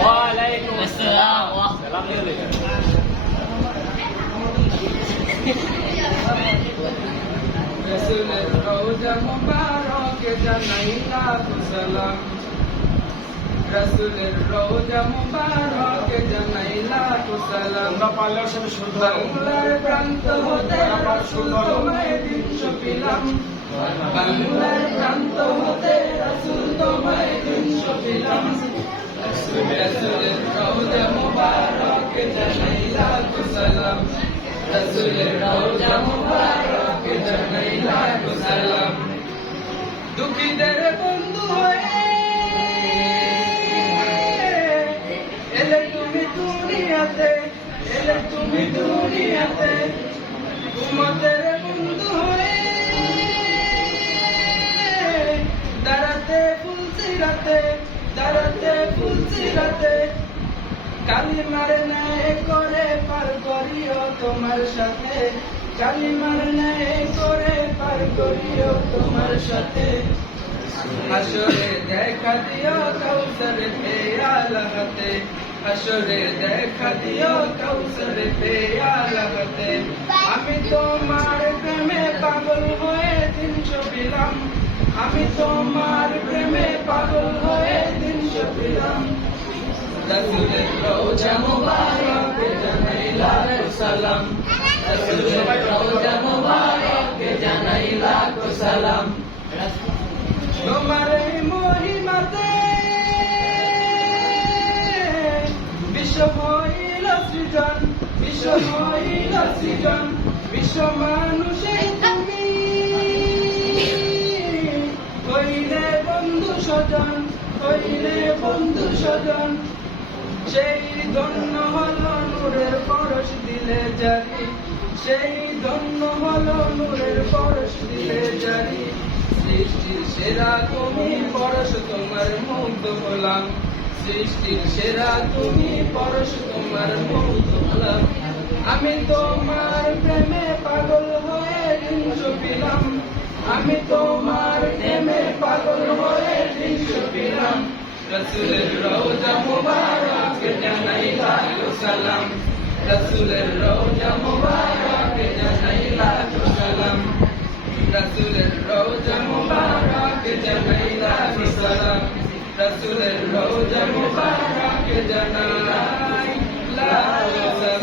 ওয়ালাইকুম আসসালাম ওয়া রাসূলের রওজা মুবারক জানাই লাখো সালাম রাসূলের রওজা মুবারক জানাই লাখো সালাম পারলে সাথে শুনতে বাংলার প্রান্ত হতে রাসূল তোমায় দিন পেলাম বাংলার প্রান্ত হতে রাসূল তোমায় দিন পেলাম রাসূলের রওজা মুবারক জানাই লাখো সালাম রাসূলের রওজা মুবারক জানাই লাখো সালাম দুঃখীদের বন্ধু হয়ে এলে তুমি দুনিয়াতে উম্মতের বন্ধু হয়ে দাঁড়াতে ফুলসিরাতে কালিমার ন্যায় করে পার করিও তোমার সাথে কালিমার ন্যায় করে পার করিও তোমার সাথে হাসরে দেখা দিও কাউসার পেয়ালা হাতে হাসরে দেখা দিও কাউসার পেয়ালা হাতে আমি তোমার প্রেমে পাগল হয়ে দিন ছবিলাম আমি তোমার প্রেমে পাগল হয়ে দিন ছবিলাম রাসূলের রওজা মুবারক জানাই লাখো সালাম রাসূলের রওজা মুবারক জানাই লাখো সালাম তোমার এই মহিমাতে বিশ্ব হইল সৃজন বিশ্ব মানুষের তুমি হইলে বন্ধু স্বজন সেই ধন্য হলো নূরের পরশ দিলে জারি সেই ধন্য হলো নূরের পরশ দিলে জারি সৃষ্টির সেরা তুমি পরশ তোমার মুগ্ধ হলাম সৃষ্টির সেরা তুমি পরশ তোমার মুগ্ধ হলাম আমি তোমার প্রেমে পাগল হয়ে দিন ছপিলাম আমি তোমার প্রেমে পাগল হয়ে দিন ছপিলাম রাসূলের রওজা মুবারক জানাই লাখো সালাম রাসূলের রওজা মুবারক জানাই লাখো সালাম রাসূলের রওজা মুবারক জানাই লাখো সালাম রাসূলের রওজা মুবারক জানাই লাখো সালাম